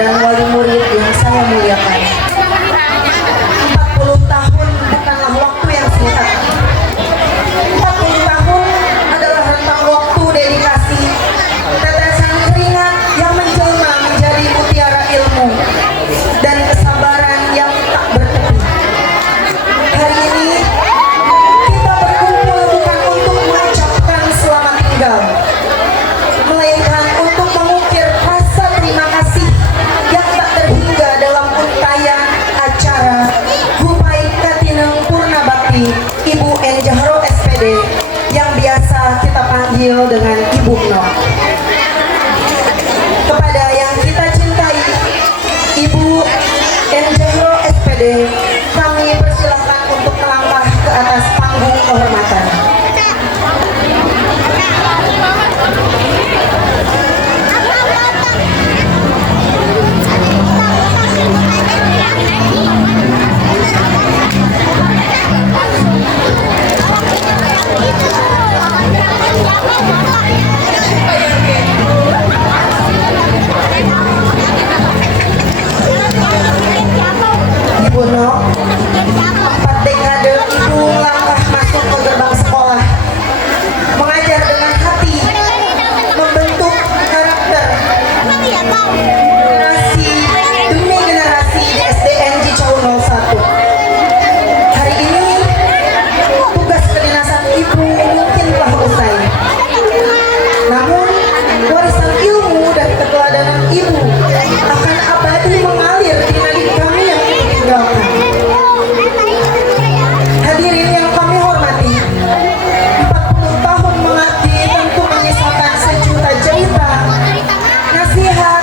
dan wali murid yang saya muliakan. 40 tahun bukanlah waktu yang singkat. 40 tahun adalah rentang waktu dedikasi, tetesan keringat yang menjelma menjadi mutiara ilmu, dan kesabaran yang tak bertepi. Hari ini kita berkumpul bukan untuk mengucapkan selamat tinggal, melainkan untuk mengukir rasa terima kasih yang tak terhingga dalam untayan acara Gupai Katineng Purna Bakti Ibu Enjahro SPD yang biasa kita panggil dengan Ibu Nok. Kepada yang kita cintai Ibu Enjahro SPD, kami persilahkan untuk melangkah ke atas panggung kehormatan. Ibu Nok, 4 dekade Ibu melangkah masuk ke gerbang sekolah, mengajar dengan hati, membentuk karakter generasi demi generasi di SDN Cicau 01. Hari ini tugas kedinasan Ibu mungkin telah usai, namun warisan ilmu dari keteladanan Ibu akan abadi mengalir di nadi kami yang ditinggalkan. Hadirin yang kami hormati, 40 tahun mengabdi tentu menyisakan sejuta cerita, nasihat,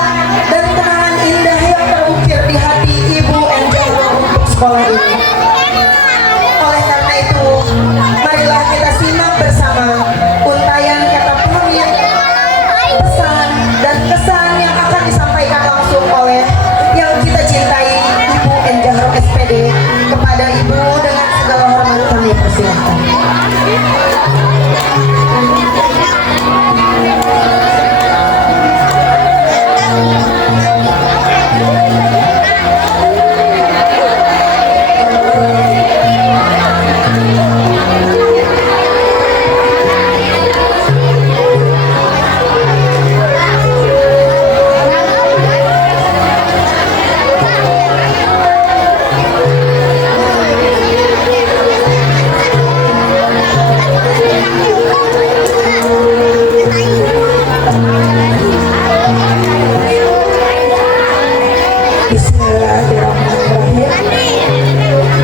dan kenangan indah yang terukir di hati Ibu Enjahro untuk sekolah ini. Oleh karena itu, marilah kita simak bersama untayan kata pamit, pesan, dan kesan yang akan disampaikan langsung oleh yang kita cintai Ibu Enjahro SPD kepada Ibu. Dengan segala hormat kami persilahkan.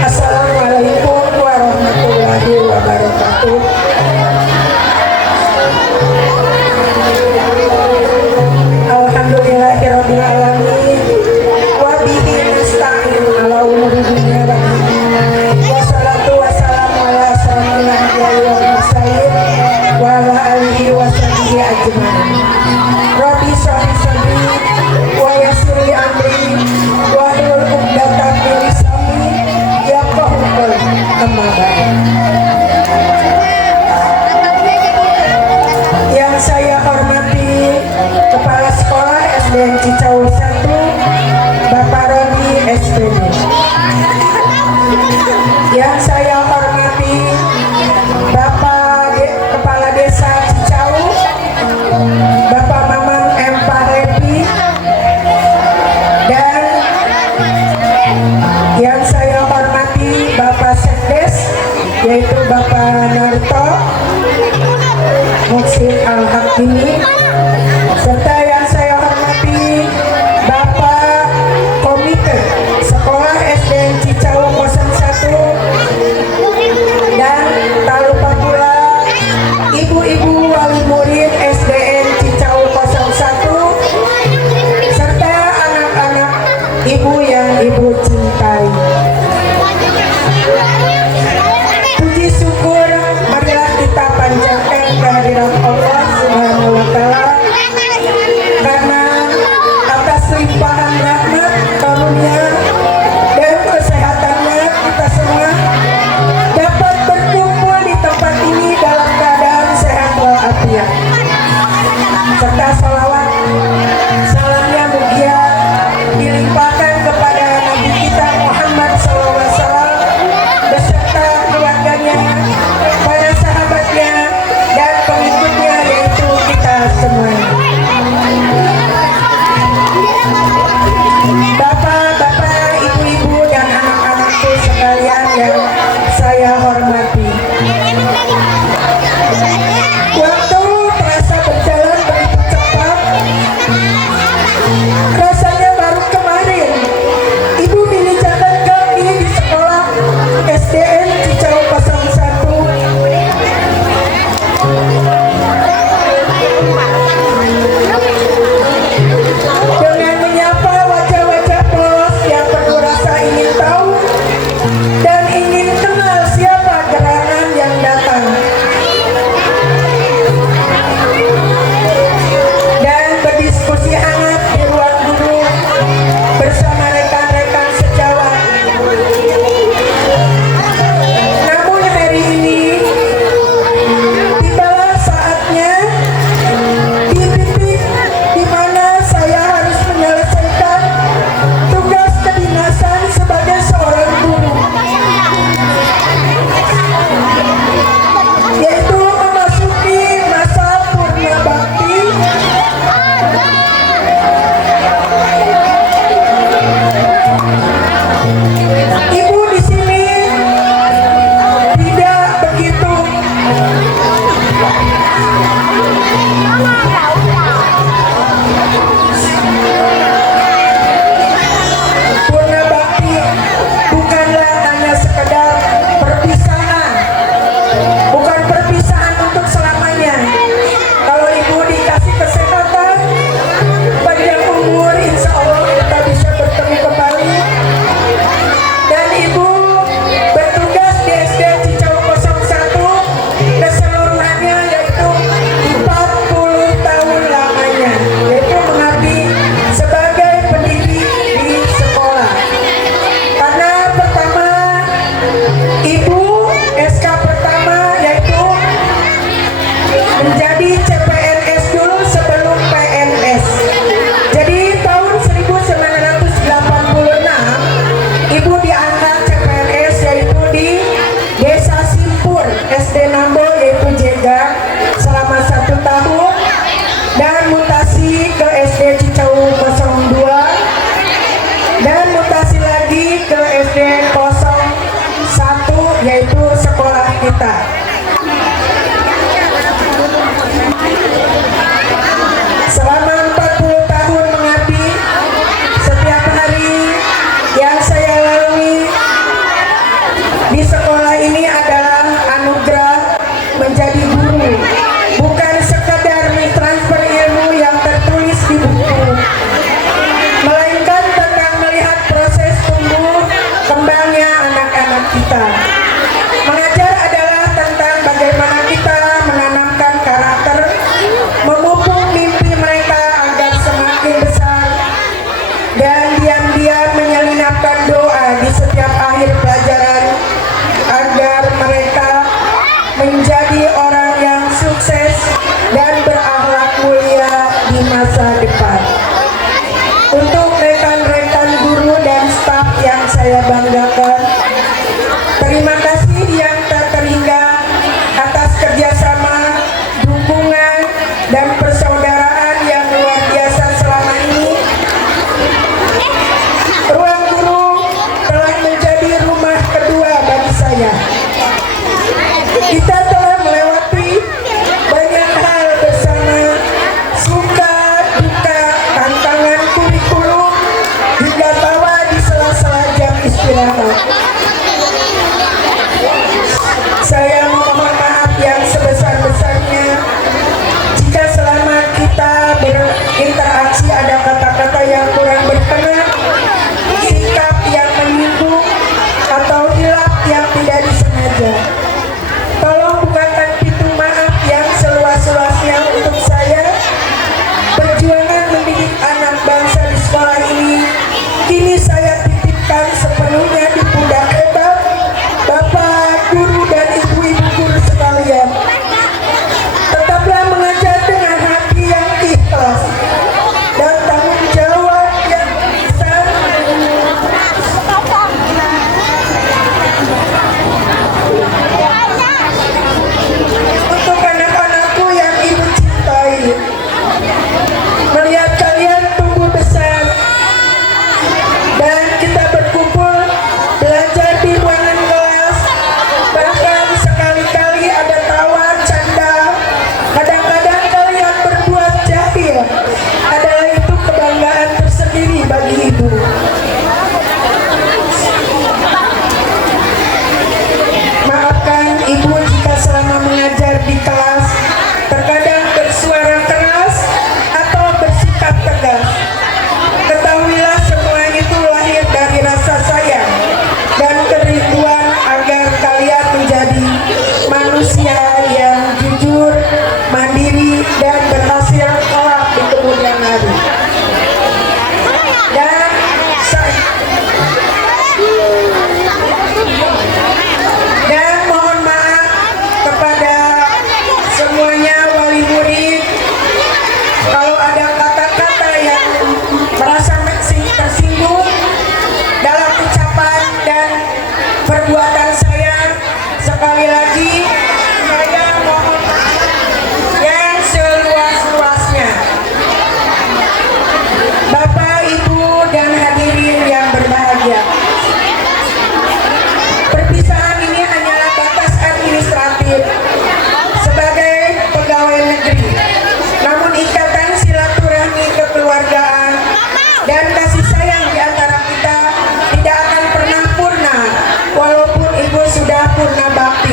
Assalamualaikum warahmatullahi wabarakatuh. Alhamdulillahirabbil alamin wa bihi nasta'in ala umuri dunya wa din. Wassalatu wassalamu ala asyrofil anbiya'i wal mursalin wa ala alihi wa sahbihi ajmain. Rabbi shrah li sadri wa yassir li amri wa hlul 'uqdatam min lisani yafqahu qawli. Amma ba'd. Yang saya hormati Kepala Sekolah SDN Cicau 1 Bapak Rodi SPD. Yang saya hormati Bapak Kepala Desa Cicau Bapak Mamang M. Parepi, dan yang saya hormati Bapak Sekdes yaitu Bapak Narto Muksin Al-Hakimi, serta yang saya hormati Bapak Komite Sekolah SDN Cicau 01, dan tak lupa pula ibu-ibu wali murid SDN Cicau 01 serta anak-anak ibu yang ibu cintai. Puji syukur marilah kita panjatkan kehadirat Allah Subhanahu wa Ta'ala hormati. Waktu terasa berjalan begitu cepat. Rasanya baru kemarin Ibu menginjakan kaki di sekolah SDN Cicau 01. Dengan menyapa wajah-wajah polos yang penuh rasa ingin tahu dan ingin kenal siapa gerangan yang datang, dan berdiskusi hangat di ruang guru bersama rekan-rekan sejawat. Namun hari ini tibalah saatnya di titik di mana saya harus menyelesaikan tugas kedinasan sebagai seorang guru, yaitu memasuki masa purna bakti. Ibu di sini tidak begitu purna bakti bukanlah hanya sekedar perpisahan, bukan perpisahan untuk selamanya. Kalau ibu dikasih kesehatan, panjang umur, insya Allah kita bisa bertemu kembali. Dan ibu bertugas di SD Cicau 01 keseluruhannya, yaitu 40 tahun lamanya, yaitu mengabdi sebagai pendidik di sekolah. Karena pertama, ibu SK pertama yaitu menjadi CPNS dulu sebelum PNS. Jadi tahun 1986 ibu diangkat CPNS yaitu di Desa Simpur SD Nambo yaitu Jega selama 1 tahun, dan mutasi ke SD Cicau 02, dan mutasi lagi ke SD 01 yaitu sekolah kita. Selama 40 tahun mengabdi, setiap hari yang saya lalui di sekolah ini adalah anugerah menjadi guru, bukan sekadar mentransfer ilmu yang tertulis di buku, melainkan tentang melihat proses tumbuh kembangnya anak-anak kita. Mengajar adalah tentang bagaimana kita menanamkan karakter, memupuk mimpi mereka agar semakin besar, dan diam-diam menyelinapkan doa di setiap akhir pelajaran agar mereka menjadi orang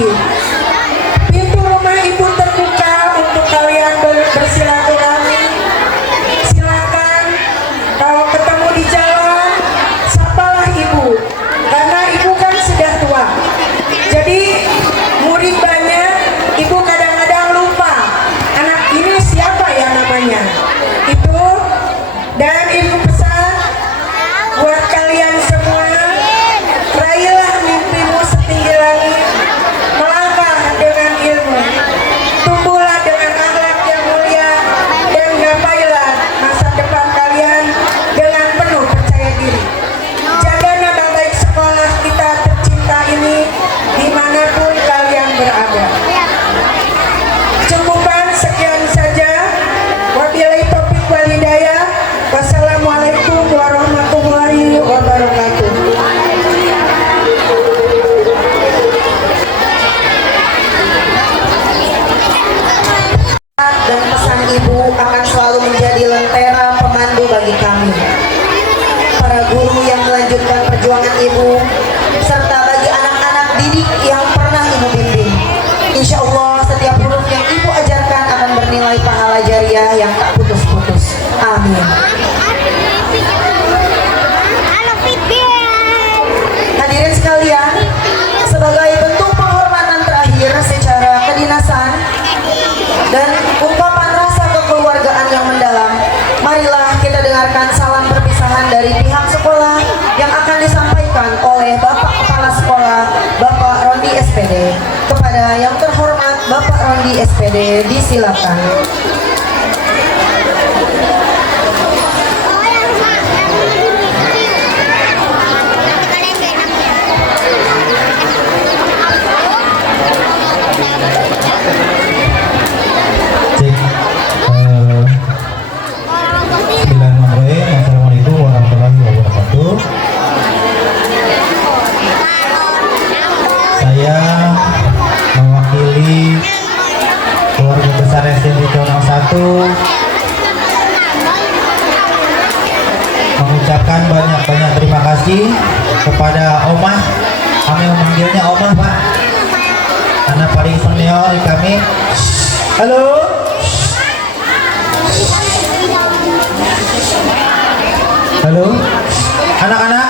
lagi. Pintu rumah ibu terbuka untuk kalian bersilaturahmi. Silakan kalau ketemu di jalan, sapalah ibu, karena ibu kan sudah tua. Jadi murid banyak, ibu kadang-kadang lupa anak ini siapa ya namanya. Itu, dan ibu pesan buat kalian semua, raihlah mimpimu setinggi langit, melangkah dengan ilmu, tumbuhlah dengan akhlak yang mulia, dan gapailah masa depan kalian dengan penuh percaya diri. Jaga nama baik sekolah kita tercinta ini dimanapun kalian berada. Cukupkan sekian saja. Wabillahi taufiq wal hidayah. Wassalamualaikum warahmatullahi wabarakatuh. Dan pesan ibu akan selalu menjadi lentera pemandu bagi kami, para guru yang melanjutkan perjuangan ibu, serta bagi anak-anak didik yang pernah ibu bimbing. Insya Allah setiap huruf yang ibu ajarkan akan bernilai pahala jariah yang tak putus-putus. Amin. Hadirin sekalian, sebagai bentuk penghormatan terakhir secara kedinasan dan ungkapan rasa kekeluargaan yang mendalam, marilah kita dengarkan salam perpisahan dari pihak sekolah yang akan disampaikan oleh Bapak Kepala Sekolah, Bapak Rondi SPD. Kepada yang terhormat Bapak Rondi SPD, disilakan. Assalamualaikum warahmatullahi wabarakatuh. Saya mewakili keluarga besar SMP Conang 1 mengucapkan banyak-banyak terima kasih kepada Omah. Kami memanggilnya Omah, Pak, karena paling senior di kami. Halo. Halo, anak-anak,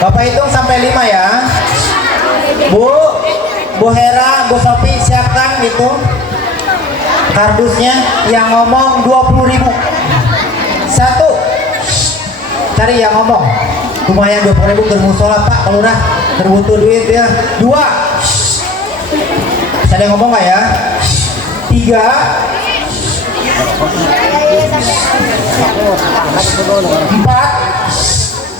Bapak hitung sampai 5 ya. Bu Hera, Bu Sofi, siapkan gitu kardusnya. Yang ngomong 20.000. 1, cari yang ngomong. Lumayan 20.000 ke musola, Pak, kalau udah terbutuh duit ya. 2, bisa ada yang ngomong nggak ya? 3, 4,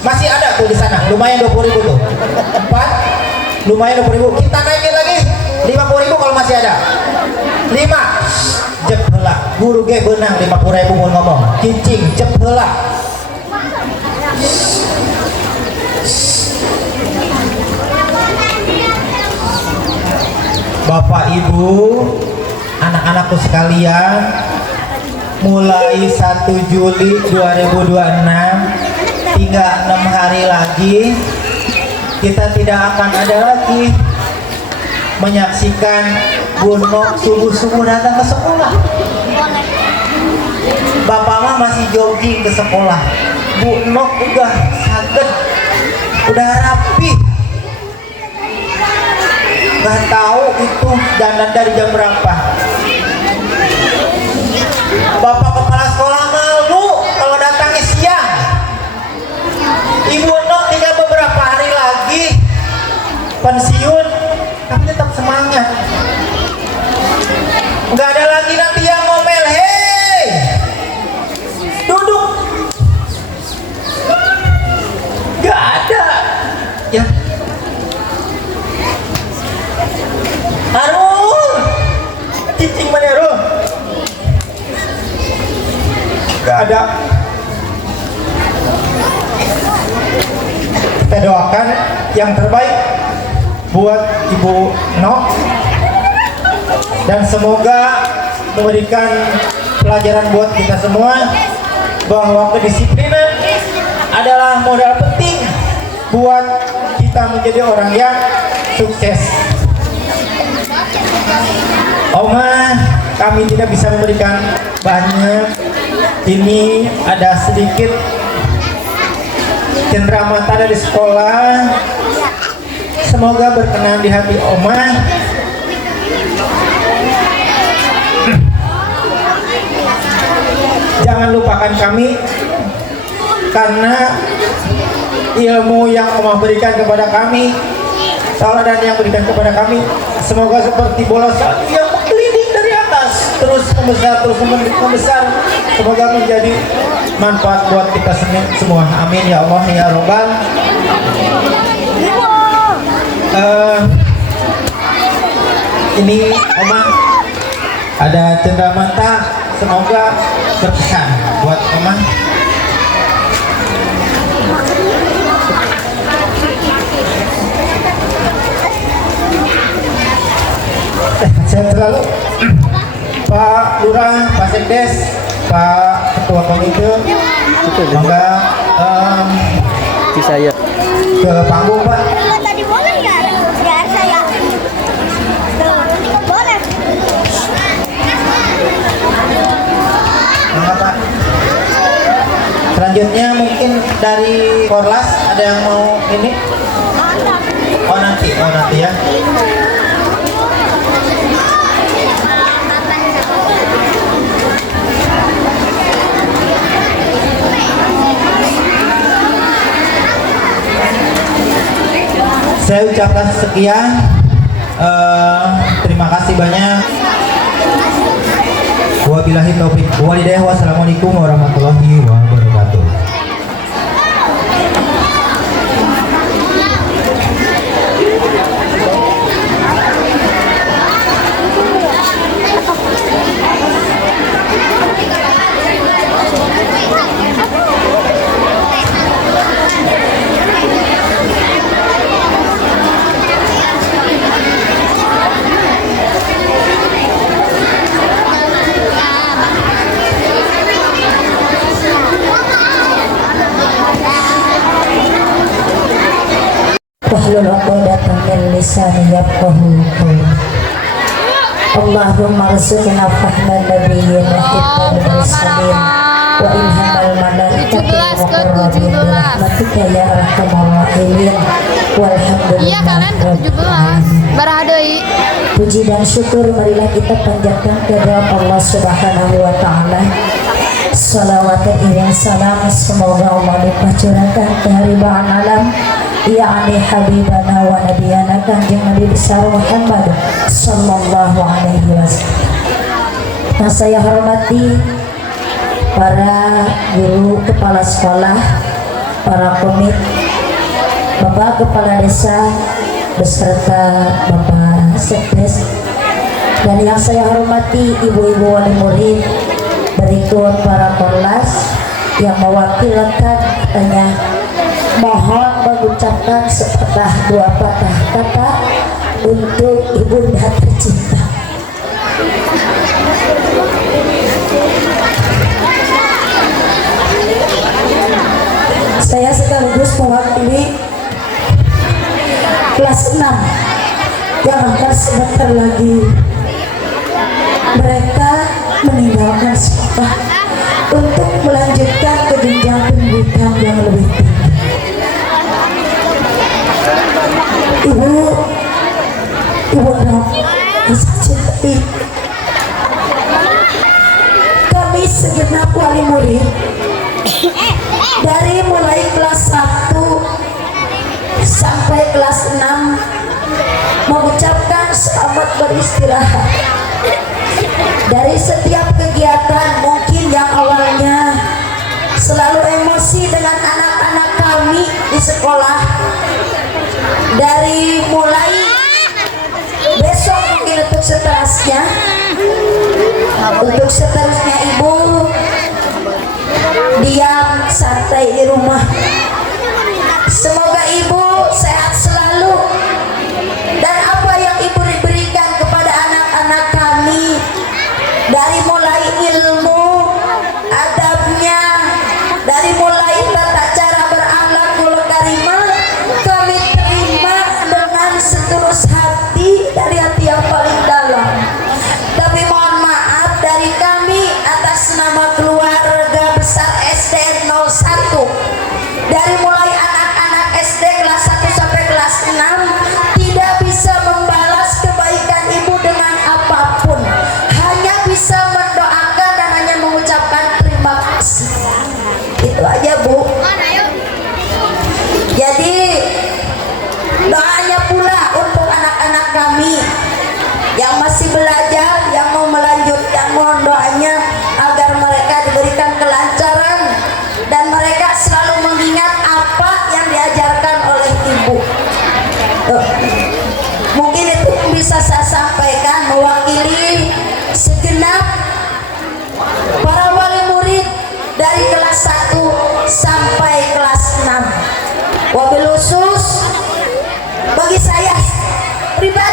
masih ada tuh di sana, lumayan 20.000 tuh. 4, lumayan 20.000. Kita naikin lagi 50.000 kalau masih ada. 5, jep heula. Guru ge beunang 50.000 mau ngomong. Cicing jep heula. Bapak Ibu, anak-anakku sekalian, mulai 1 Juli 2026, tinggal 6 hari lagi, kita tidak akan ada lagi menyaksikan Bu Nok subuh-subuh datang ke sekolah. Bapak mah masih jogging ke sekolah, Bu Nok udah saged, udah rapi. Gak tahu itu dandan dari jam berapa. Bapak kepala sekolah malu kalau datangnya siang. Ibu Nok tinggal beberapa hari lagi pensiun, tapi tetap semangat. Nggak ada lagi nanti yang ngomel, hei duduk. Nggak ada ya. Aduh, cicing mana aduh. Nggak ada. Kita doakan yang terbaik buat Ibu Nok, dan semoga memberikan pelajaran buat kita semua bahwa kedisiplinan adalah modal penting buat kita menjadi orang yang sukses. kami tidak bisa memberikan banyak. Ini ada sedikit cenderamata dari sekolah. Semoga berkenan di hati Oma. Jangan lupakan kami, karena ilmu yang Oma berikan kepada kami, tauladan yang berikan kepada kami, semoga seperti bola salju yang menggelinding dari atas, terus membesar, semoga menjadi manfaat buat kita semua. Amin ya Allah ya Robbal. Ini Oma ada cenderamata, semoga berkesan buat Oma. Saya selalu Pak Lurah, Pak Sekdes, Pak Ketua Komite, mangga saya ke panggung Pak. Tadi boleh nggak? Biar saya. Boleh. Mangga Pak. Selanjutnya mungkin dari Korlas ada yang mau ini? Oh nanti ya. Saya ucapkan sekian, terima kasih banyak. Wabillahi taufiq walhidayah. Wassalamualaikum warahmatullahi wabarakatuh. Wahlul 'uqdatam min lisani yafqahu qawli. Allahumma rzuqna fahman nabiyyin wa hifdzal mursalin wa ilhamal malaikati wa qurratin bi rahmatika ya arhamar rahimin. Walhamdulillah. Iya kalian ke-17 Barahadei. Puji dan syukur marilah kita panjatkan kepada Allah Subhanahu wa taala. Salawat dan iring salam semoga Allah dipacurahkan ke haribaan alam, yakni habibana wa nabiyana kanjeng Nabi besar Muhammad sallallahu alaihi wasallam. Nah, saya hormati para guru kepala sekolah, para komit, Bapak Kepala Desa beserta Bapak Sekdes, dan yang saya hormati ibu-ibu wali murid, berikut para Korlas yang mewakilkan katanya mohon mengucapkan sepatah dua patah kata untuk ibunda tercinta. Saya sekaligus mewakili kelas 6 yang akan sebentar lagi mereka meninggalkan sekolah untuk melanjutkan ke jenjang pendidikan yang lebih tinggi. Ibu anak yang saya cintai, kami segenap wali murid dari mulai kelas 1 sampai kelas 6 mengucapkan selamat beristirahat dari setiap kegiatan. Mungkin yang awalnya selalu emosi dengan anak-anak kami di sekolah, dari mulai besok mungkin untuk seterusnya ibu diam santai di rumah. Semoga ibu sehat selalu, dan apa yang ibu berikan kepada anak-anak kami dari mulai ilmu, adabnya, dari mulai tata cara berakhlakul karimah, kami terima dengan setulus hati dari hati yang paling dalam. Tapi mohon maaf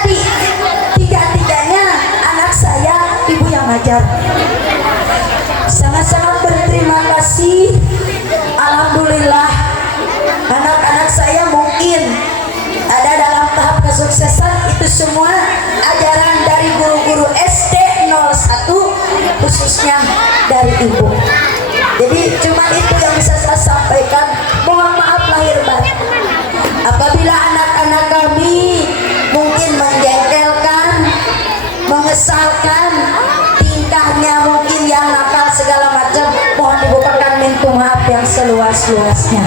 Jadi tiga-tiganya anak saya ibu yang ngajar. Sangat-sangat berterima kasih. Alhamdulillah anak-anak saya mungkin ada dalam tahap kesuksesan. Itu semua ajaran dari guru-guru SD 01 khususnya dari ibu. Jadi cuma itu yang bisa saya sampaikan. Mohon maaf lahir batin apabila anak-anak kami mungkin menjengkelkan, mengesalkan, tingkahnya mungkin yang nakal segala macam. Mohon dibukakan pintu maaf yang seluas-luasnya.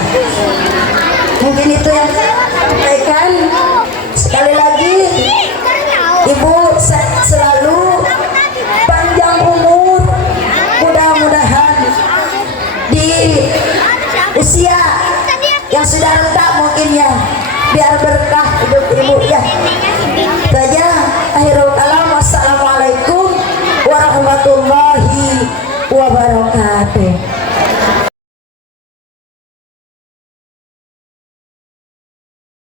Mungkin itu yang saya sampaikan. Sekali lagi ibu selalu panjang umur, mudah-mudahan di usia yang sudah renta mungkin ya, biar berkah hidup ibu ya. Itu aja. Akhirul kalam. Wassalamualaikum warahmatullahi wabarakatuh.